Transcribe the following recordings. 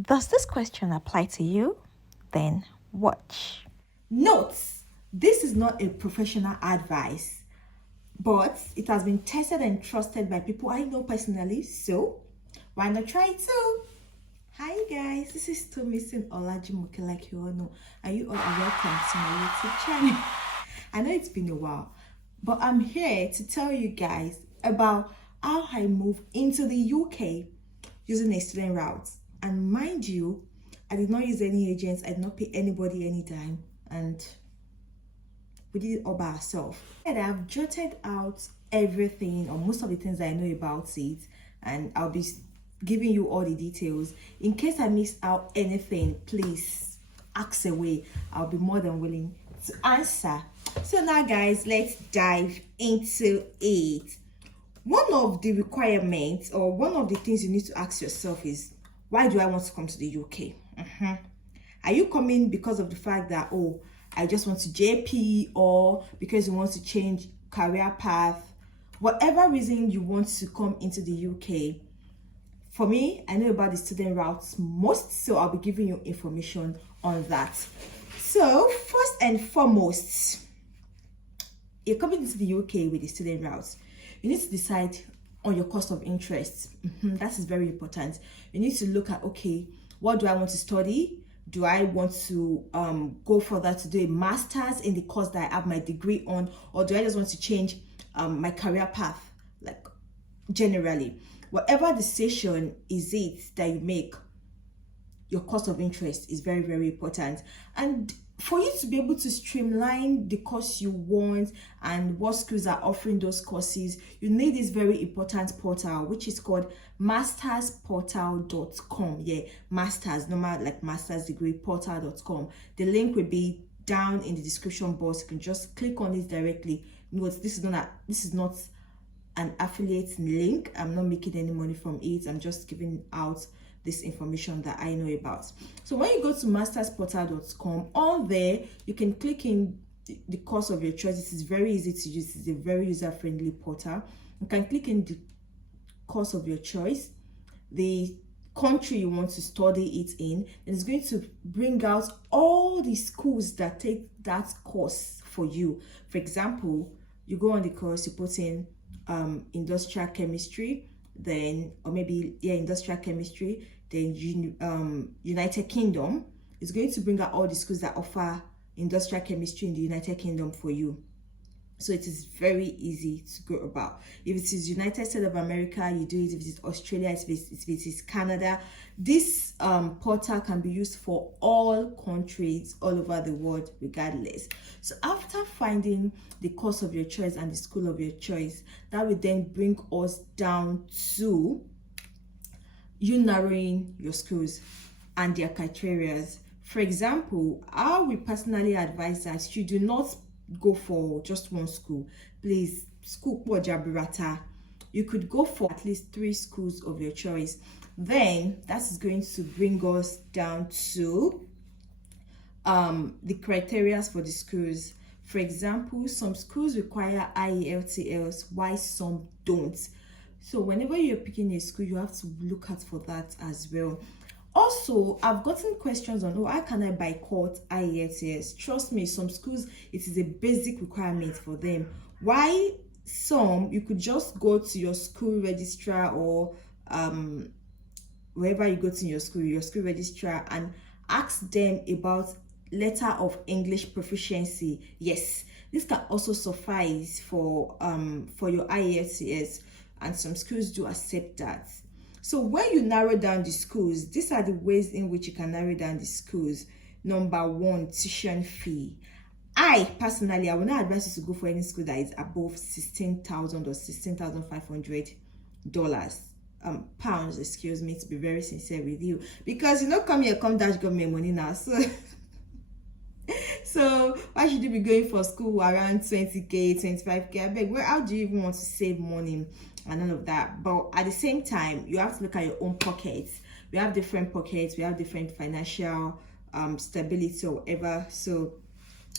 Does this question apply to you? Then watch. Notes: this is not a professional advice, but it has been tested and trusted by people I know personally, so why not try it too? Hi guys, this is Tomisin Olajumoke, like you all know, and you all are welcome to my YouTube channel. I know it's been a while, but I'm here to tell you guys about how I moved into the UK using a student route. And mind you, I did not use any agents, I did not pay anybody any dime, and we did it all by ourselves. And I've jotted out everything or most of the things that I know about it, and I'll be giving you all the details. In case I miss out anything, please ask away. I'll be more than willing to answer. So now guys, let's dive into it. One of the requirements or one of the things you need to ask yourself is, why do I want to come to the UK? Are you coming because of the fact that, oh, I just want to JP, or because you want to change career path? Whatever reason you want to come into the UK, for me, I know about the student routes most, so I'll be giving you information on that. So first and foremost, you're coming into the UK with the student routes. You need to decide on your cost of interest. That is very important. You need to look at, okay, what do I want to study? Do I want to go further to do a master's in the course that I have my degree on, or do I just want to change my career path, like generally? Whatever decision is it that you make, your cost of interest is very, very important. And for you to be able to streamline the course you want and what schools are offering those courses, you need this very important portal, which is called mastersportal.com. Yeah, masters, normal like master's degree portal.com. The link will be down in the description box. You can just click on it directly. Note, this is not an affiliate link. I'm not making any money from it. I'm just giving out this information that I know about. So when you go to mastersportal.com, on there you can click in the course of your choice. It is very easy to use. It's a very user-friendly portal. You can click in the course of your choice, the country you want to study it in, and it's going to bring out all the schools that take that course for you. For example, you go on the course, you put in industrial chemistry, then, or maybe, yeah, industrial chemistry, then United Kingdom is going to bring out all the schools that offer industrial chemistry in the United Kingdom for you. So it is very easy to go about. If it is United States of America, you do it. If it is Australia, if it is Canada, this portal can be used for all countries all over the world, regardless. So after finding the course of your choice and the school of your choice, that will then bring us down to you narrowing your schools and their criteria. For example, I will personally advise that you do not go for just one school. Please, school or Jabirata, you could go for at least 3 schools of your choice. Then that is going to bring us down to the criteria for the schools. For example, some schools require IELTS, while some don't. So whenever you're picking a school, you have to look out for that as well. Also, I've gotten questions on, oh, how can I boycott IELTS? Trust me, some schools, it is a basic requirement for them. Why some, you could just go to your school registrar or wherever you go to your school registrar, and ask them about letter of English proficiency. Yes, this can also suffice for your IELTS, and some schools do accept that. So when you narrow down the schools, these are the ways in which you can narrow down the schools. Number 1, tuition fee. I personally, I will not advise you to go for any school that is above $16,000 or $16,500 pounds, excuse me, to be very sincere with you, because you know, come here, come dash government money now. So why should you be going for school around 20k, 25k? I beg, where, how do you even want to save money and all of that? But at the same time, you have to look at your own pockets. We have different pockets, we have different financial stability or whatever. So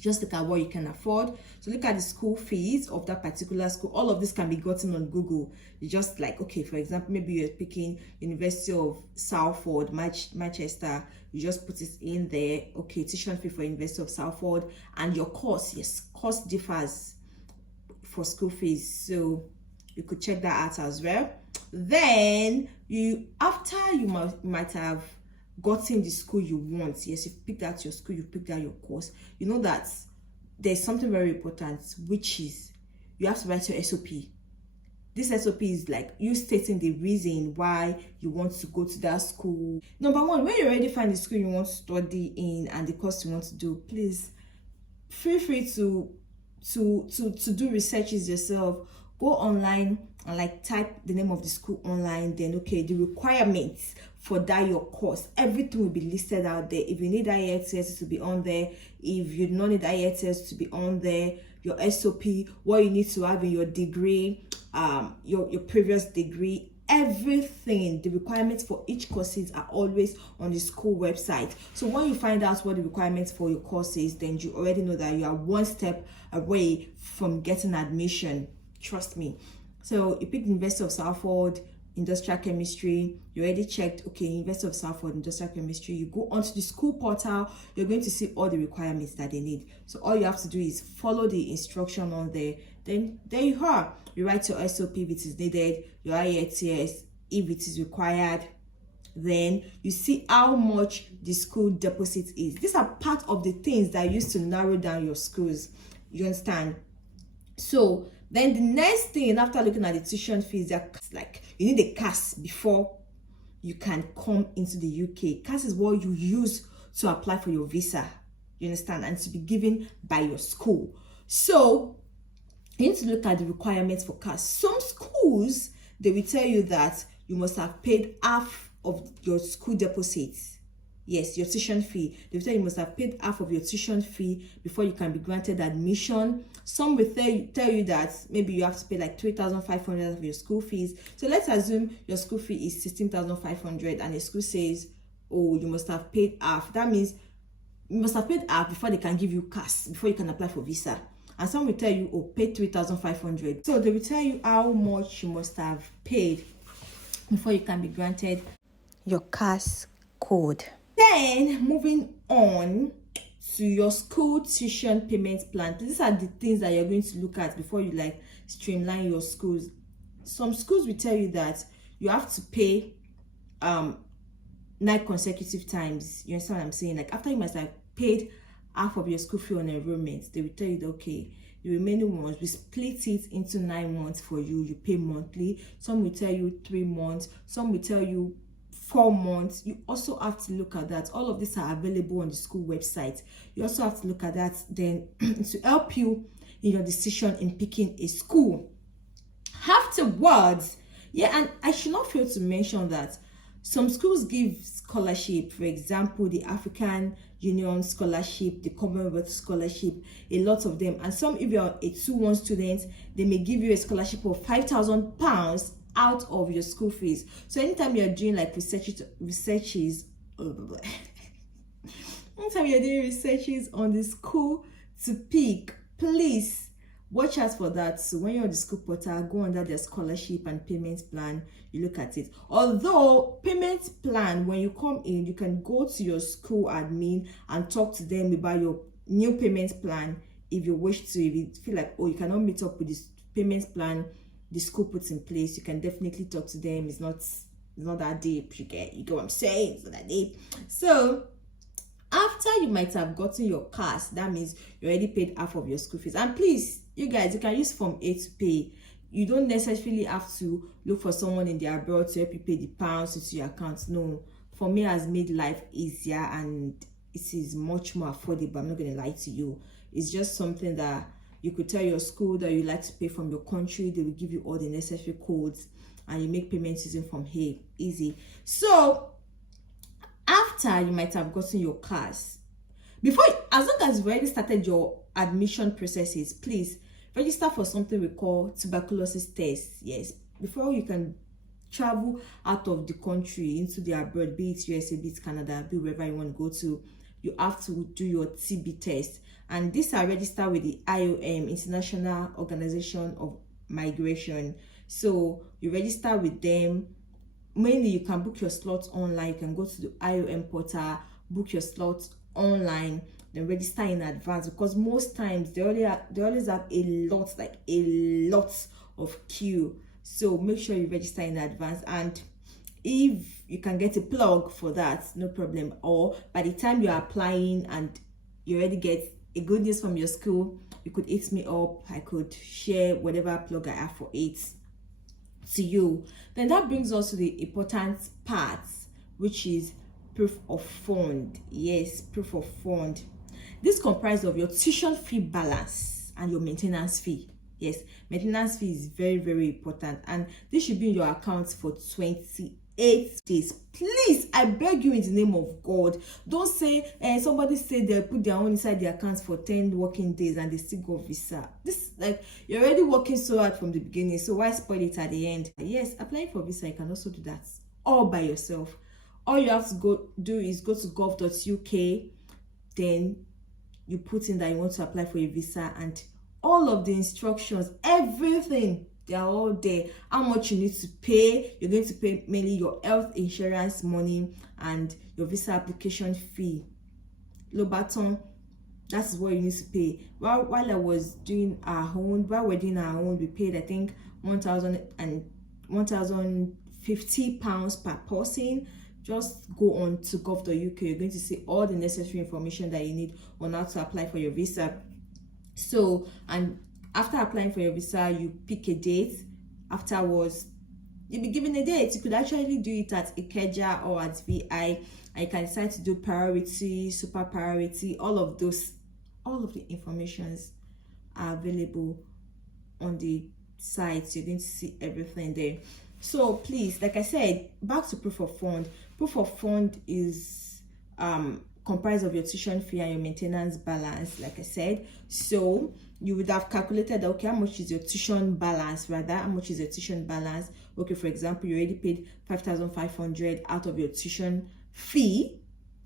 Just look at what you can afford. So look at the school fees of that particular school. All of this can be gotten on Google. You just like, okay, for example, maybe you're picking University of Salford, Manchester. You just put it in there. Okay, tuition fee for University of Salford, and your course. Yes, course differs for school fees, so you could check that out as well. Then after you might have gotten the school you want, yes, you've picked out your school, you picked out your course, you know that there's something very important, which is you have to write your SOP. This SOP is like you stating the reason why you want to go to that school. Number one, when you already find the school you want to study in and the course you want to do, please feel free to do researches yourself. Go online and like type the name of the school online, then okay, the requirements for that your course, everything will be listed out there. If you need IELTS to be on there, if you do not need IELTS to be on there, your SOP, what you need to have in your degree, your previous degree, everything, the requirements for each courses are always on the school website. So when you find out what the requirements for your course is, then you already know that you are one step away from getting admission. Trust me. So you pick University of Salford, Industrial Chemistry. You already checked, okay, University of Salford, Industrial Chemistry. You go onto the school portal, you're going to see all the requirements that they need. So all you have to do is follow the instruction on there. Then there you are. You write your SOP if it is needed, your IELTS if it is required. Then you see how much the school deposit is. These are part of the things that used to narrow down your schools. You understand? So then the next thing after looking at the tuition fees, like you need a CAS before you can come into the UK. CAS is what you use to apply for your visa. You understand? And to be given by your school. So you need to look at the requirements for CAS. Some schools, they will tell you that you must have paid half of your school deposits. Yes, your tuition fee. They will tell you must have paid half of your tuition fee before you can be granted admission. Some will tell you that maybe you have to pay like 3,500 of your school fees. So let's assume your school fee is 16,500 and the school says, oh, you must have paid half. That means you must have paid half before they can give you CAS, before you can apply for visa. And some will tell you, oh, pay 3,500. So they will tell you how much you must have paid before you can be granted your CAS code. Then moving on to your school tuition payment plan. These are the things that you're going to look at before you like streamline your schools. Some schools will tell you that you have to pay 9 consecutive times. You understand what I'm saying? Like after you must have paid half of your school fee on enrollment, they will tell you that, okay, the remaining ones, we split it into 9 months for you. You pay monthly. Some will tell you 3 months. Some will tell you 4 months. You also have to look at that. All of these are available on the school website. You also have to look at that then to help you in your decision in picking a school. Afterwards, yeah, and I should not fail to mention that some schools give scholarship, for example, the African Union Scholarship, the Commonwealth Scholarship, a lot of them. And some, if you're a 2-1 student, they may give you a scholarship of £5,000 out of your school fees. So anytime you're doing like researches anytime you're doing researches on the school to pick, please watch out for that. So when you're on the school portal, go under their scholarship and payment plan, you look at it. Although payment plan, when you come in, you can go to your school admin and talk to them about your new payment plan if you wish to. If you feel like, oh, you cannot meet up with this payment plan the school puts in place, you can definitely talk to them. It's not that deep. You get what I'm saying? It's not that deep. So after you might have gotten your CAS, that means you already paid half of your school fees. And please, you guys, you can use Form A to pay. You don't necessarily have to look for someone in the abroad to help you pay the pounds into your account. No, Form A has made life easier and it is much more affordable. I'm not going to lie to you. It's just something that you could tell your school that you like to pay from your country. They will give you all the necessary codes and you make payments using Form A. Easy. So after you might have gotten your CAS, as long as you've already started your admission processes, please register for something we call tuberculosis test. Yes, before you can travel out of the country into the abroad, be it USA, be it Canada, be wherever you want to go to, you have to do your TB test. And these are registered with the IOM, International Organization of Migration. So you register with them. Mainly you can book your slots online. You can go to the IOM portal, book your slots online, then register in advance, because most times they always have a lot of queue. So make sure you register in advance, and if you can get a plug for that, no problem. Or by the time you're applying and you already get a good news from your school, you could hit me up. I could share whatever plug I have for it to you. Then that brings us to the important part, which is proof of fund. Yes, proof of fund. This comprises of your tuition fee balance and your maintenance fee. Yes, maintenance fee is very, very important, and this should be in your account for 28 days. Please, I beg you in the name of God, don't say somebody said they put their own inside the account for 10 working days and they still got visa. This, like, you're already working so hard from the beginning, so why spoil it at the end? Yes, applying for visa, you can also do that all by yourself. All you have to do is go to gov.uk, then you put in that you want to apply for a visa, and all of the instructions, everything, they are all there. How much you need to pay, you're going to pay mainly your health insurance money and your visa application fee. Low button, that is what you need to pay. While I was doing our own, we paid, I think, £1,050 per person. Just go on to gov.uk. You're going to see all the necessary information that you need on how to apply for your visa. So, and after applying for your visa, you pick a date. Afterwards, you'll be given a date. You could actually do it at Ikeja or at VI, and you can decide to do priority, super priority. All of the informations are available on the site. You're going to see everything there. So please, like I said, back to proof of fund. Proof of fund is comprised of your tuition fee and your maintenance balance, like I said. So you would have calculated, okay, how much is your tuition balance, Okay, for example, you already paid 5,500 out of your tuition fee.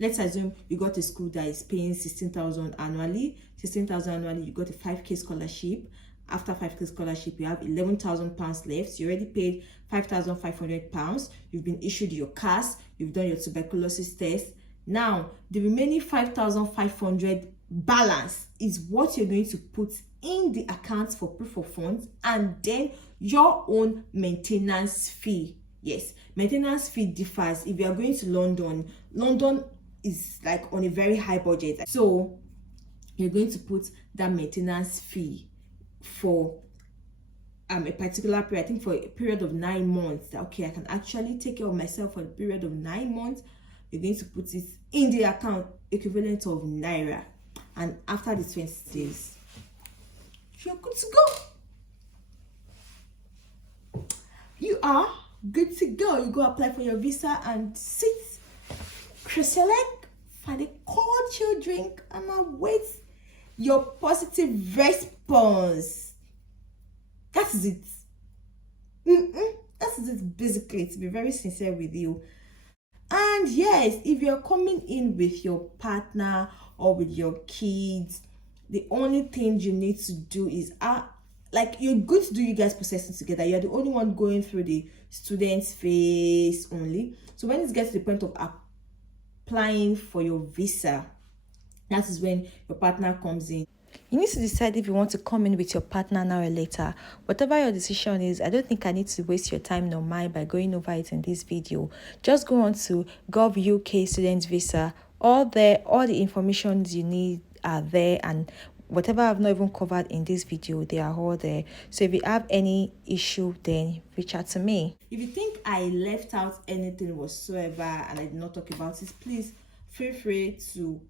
Let's assume you got a school that is paying 16,000 annually. You got a 5K scholarship. After 5K scholarship, you have £11,000 left. You already paid £5,500. You've been issued your CAS. You've done your tuberculosis test. Now, the remaining 5,500 balance is what you're going to put in the account for proof of funds, and then your own maintenance fee. Yes, maintenance fee differs. If you are going to London is like on a very high budget. So you're going to put that maintenance fee for a particular period. I think for a period of 9 months. Okay, I can actually take care of myself for a period of 9 months. You're going to put it in the account equivalent of Naira, and after the 20 days, you're good to go. You are good to go. You go apply for your visa and sit, cross your leg, find a cold chill drink, and await your positive response. That is it. That is it, basically, to be very sincere with you. And yes, if you're coming in with your partner or with your kids, the only thing you need to do is like, you're good to do you guys processing together. You're the only one going through the student's phase only. So when it gets to the point of applying for your visa, that is when your partner comes in. You need to decide if you want to come in with your partner now or later. Whatever your decision is, I don't think I need to waste your time nor mine by going over it in this video. Just go on to gov.uk student visa. All the information you need are there, and whatever I've not even covered in this video, they are all there. So if you have any issue, then reach out to me. If you think I left out anything whatsoever and I did not talk about it, please feel free to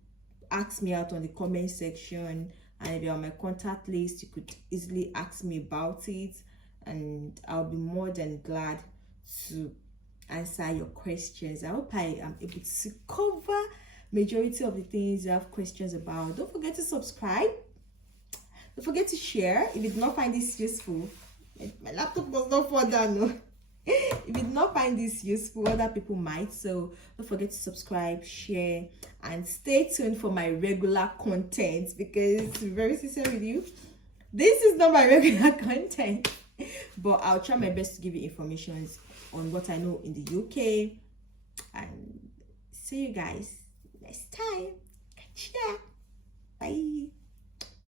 ask me out on the comment section. And if you're on my contact list, you could easily ask me about it, and I'll be more than glad to answer your questions. I hope I am able to cover majority of the things you have questions about. Don't forget to subscribe. Don't forget to share. If you do not find this useful, my laptop must not fall down. No. If you did not find this useful, other people might. So don't forget to subscribe, share, and stay tuned for my regular content, because to be very sincere with you, this is not my regular content. But I'll try my best to give you information on what I know in the UK. And see you guys next time.